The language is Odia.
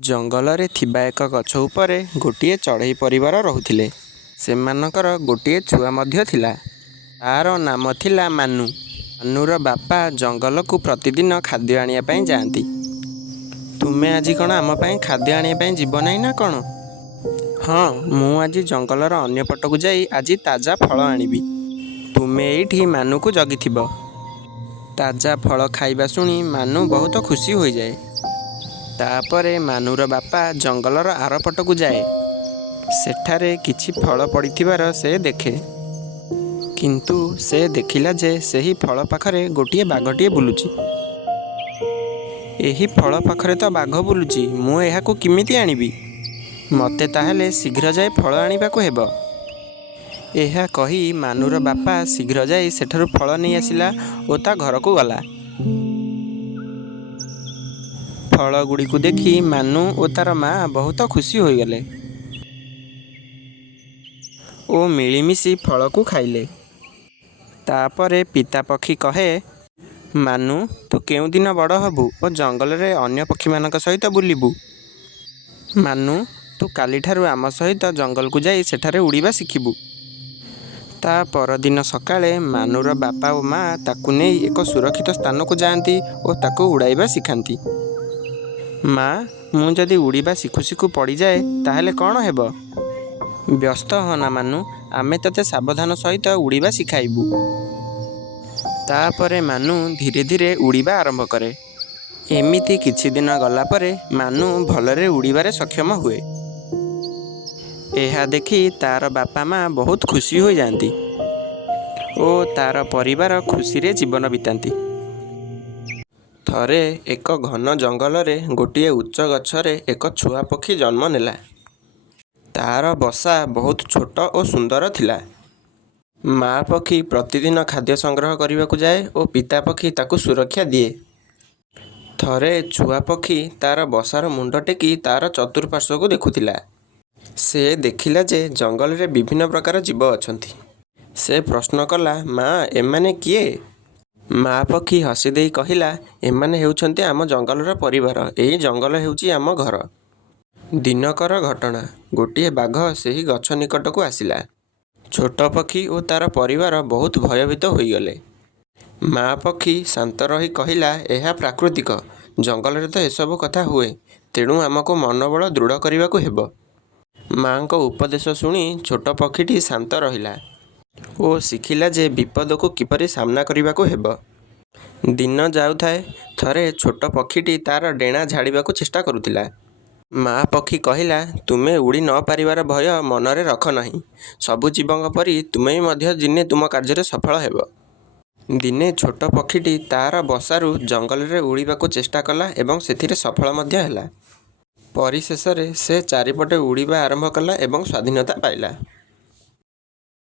ଜଙ୍ଗଲରେ ଥିବା ଏକ ଗଛ ଉପରେ ଗୋଟିଏ ଚଢ଼େଇ ପରିବାର ରହୁଥିଲେ। ସେମାନଙ୍କର ଗୋଟିଏ ଛୁଆ ମଧ୍ୟ ଥିଲା। ତା'ର ନାମ ଥିଲା ମାନୁ। ମାନୁର ବାପା ଜଙ୍ଗଲକୁ ପ୍ରତିଦିନ ଖାଦ୍ୟ ଆଣିବା ପାଇଁ ଯାଆନ୍ତି। ତୁମେ ଆଜି କ'ଣ ଆମ ପାଇଁ ଖାଦ୍ୟ ଆଣିବା ପାଇଁ ଯିବ ନାହିଁ ନା କ'ଣ? ହଁ, ମୁଁ ଆଜି ଜଙ୍ଗଲର ଅନ୍ୟ ପଟକୁ ଯାଇ ଆଜି ତାଜା ଫଳ ଆଣିବି। ତୁମେ ଏଇଠି ମାନୁକୁ ଜଗିଥିବ। ତାଜା ଫଳ ଖାଇବା ଶୁଣି ମାନୁ ବହୁତ ଖୁସି ହୋଇଯାଏ। ତାପରେ ମାନୁର ବାପା ଜଙ୍ଗଲର ଆରପଟକୁ ଯାଏ। ସେଠାରେ କିଛି ଫଳ ପଡ଼ିଥିବାର ସେ ଦେଖେ। କିନ୍ତୁ ସେ ଦେଖିଲା ଯେ ସେହି ଫଳ ପାଖରେ ଗୋଟିଏ ବାଘଟିଏ ବୁଲୁଛି। ଏହି ଫଳ ପାଖରେ ତ ବାଘ ବୁଲୁଛି, ମୁଁ ଏହାକୁ କେମିତି ଆଣିବି? ମୋତେ ତାହେଲେ ଶୀଘ୍ର ଯାଇ ଫଳ ଆଣିବାକୁ ହେବ। ଏହା କହି ମାନୁର ବାପା ଶୀଘ୍ର ଯାଇ ସେଠାରୁ ଫଳ ନେଇ ଆସିଲା ଓ ତା ଘରକୁ ଗଲା। ଫଳଗୁଡ଼ିକୁ ଦେଖି ମାନୁ ଓ ତାର ମା ବହୁତ ଖୁସି ହୋଇଗଲେ ଓ ମିଳିମିଶି ଫଳକୁ ଖାଇଲେ। ତାପରେ ପିତା ପକ୍ଷୀ କହେ, ମାନୁ, ତୁ କେଉଁଦିନ ବଡ଼ ହେବୁ ଓ ଜଙ୍ଗଲରେ ଅନ୍ୟ ପକ୍ଷୀମାନଙ୍କ ସହିତ ବୁଲିବୁ? ମାନୁ, ତୁ କାଲିଠାରୁ ଆମ ସହିତ ଜଙ୍ଗଲକୁ ଯାଇ ସେଠାରେ ଉଡ଼ିବା ଶିଖିବୁ। ତା ପରଦିନ ସକାଳେ ମାନୁର ବାପା ଓ ମା ତାକୁ ନେଇ ଏକ ସୁରକ୍ଷିତ ସ୍ଥାନକୁ ଯାଆନ୍ତି ଓ ତାକୁ ଉଡ଼ାଇବା ଶିଖାନ୍ତି। ମା, ମୁଁ ଯଦି ଉଡ଼ିବା ଶିଖୁ ଶିଖୁ ପଡ଼ିଯାଏ ତାହେଲେ କ'ଣ ହେବ? ବ୍ୟସ୍ତ ହୋନା ମାନୁ, ଆମେ ତୋତେ ସାବଧାନ ସହିତ ଉଡ଼ିବା ଶିଖାଇବୁ। ତାପରେ ମାନୁ ଧୀରେ ଧୀରେ ଉଡ଼ିବା ଆରମ୍ଭ କରେ। ଏମିତି କିଛି ଦିନ ଗଲା ପରେ ମାନୁ ଭଲରେ ଉଡ଼ିବାରେ ସକ୍ଷମ ହୁଏ। ଏହା ଦେଖି ତାର ବାପା ମା ବହୁତ ଖୁସି ହୋଇଯାଆନ୍ତି ଓ ତାର ପରିବାର ଖୁସିରେ ଜୀବନ ବିତାନ୍ତି। ଥରେ ଏକ ଘନ ଜଙ୍ଗଲରେ ଗୋଟିଏ ଉଚ୍ଚ ଗଛରେ ଏକ ଛୁଆ ପକ୍ଷୀ ଜନ୍ମ ନେଲା। ତାର ବସା ବହୁତ ଛୋଟ ଓ ସୁନ୍ଦର ଥିଲା। ମା ପକ୍ଷୀ ପ୍ରତିଦିନ ଖାଦ୍ୟ ସଂଗ୍ରହ କରିବାକୁ ଯାଏ ଓ ପିତା ପକ୍ଷୀ ତାକୁ ସୁରକ୍ଷା ଦିଏ। ଥରେ ଛୁଆ ପକ୍ଷୀ ତାର ବସାର ମୁଣ୍ଡ ଟେକି ତାର ଚତୁଃପାର୍ଶ୍ୱକୁ ଦେଖୁଥିଲା। ସେ ଦେଖିଲା ଯେ ଜଙ୍ଗଲରେ ବିଭିନ୍ନ ପ୍ରକାର ଜୀବ ଅଛନ୍ତି। ସେ ପ୍ରଶ୍ନ କଲା, ମା, ଏମାନେ କିଏ? ମା ପକ୍ଷୀ ହସି ଦେଇ କହିଲା, ଏମାନେ ହେଉଛନ୍ତି ଆମ ଜଙ୍ଗଲର ପରିବାର। ଏହି ଜଙ୍ଗଲ ହେଉଛି ଆମ ଘର। ଦିନକର ଘଟଣା, ଗୋଟିଏ ବାଘ ସେହି ଗଛ ନିକଟକୁ ଆସିଲା। ଛୋଟ ପକ୍ଷୀ ଓ ତାର ପରିବାର ବହୁତ ଭୟଭୀତ ହୋଇଗଲେ। ମା ପକ୍ଷୀ ଶାନ୍ତ ରହି କହିଲା, ଏହା ପ୍ରାକୃତିକ। ଜଙ୍ଗଲରେ ତ ଏସବୁ କଥା ହୁଏ, ତେଣୁ ଆମକୁ ମନୋବଳ ଦୃଢ଼ କରିବାକୁ ହେବ। ମାଙ୍କ ଉପଦେଶ ଶୁଣି ଛୋଟ ପକ୍ଷୀଟି ଶାନ୍ତ ରହିଲା ଓ ଶିଖିଲା ଯେ ବିପଦକୁ କିପରି ସାମ୍ନା କରିବାକୁ ହେବ। ଦିନ ଯାଉଥାଏ, ଥରେ ଛୋଟ ପକ୍ଷୀଟି ତାର ଡେଣା ଝାଡ଼ିବାକୁ ଚେଷ୍ଟା କରୁଥିଲା। ମା ପକ୍ଷୀ କହିଲା, ତୁମେ ଉଡ଼ି ନ ପାରିବାର ଭୟ ମନରେ ରଖ ନାହିଁ। ସବୁ ଜୀବଙ୍କ ପରି ତୁମେ ମଧ୍ୟ ଦିନେ ତୁମ କାର୍ଯ୍ୟରେ ସଫଳ ହେବ। ଦିନେ ଛୋଟ ପକ୍ଷୀଟି ତାର ବସାରୁ ଜଙ୍ଗଲରେ ଉଡ଼ିବାକୁ ଚେଷ୍ଟା କଲା ଏବଂ ସେଥିରେ ସଫଳ ମଧ୍ୟ ହେଲା। ପରିଶେଷରେ ସେ ଚାରିପଟେ ଉଡ଼ିବା ଆରମ୍ଭ କଲା ଏବଂ ସ୍ୱାଧୀନତା ପାଇଲା।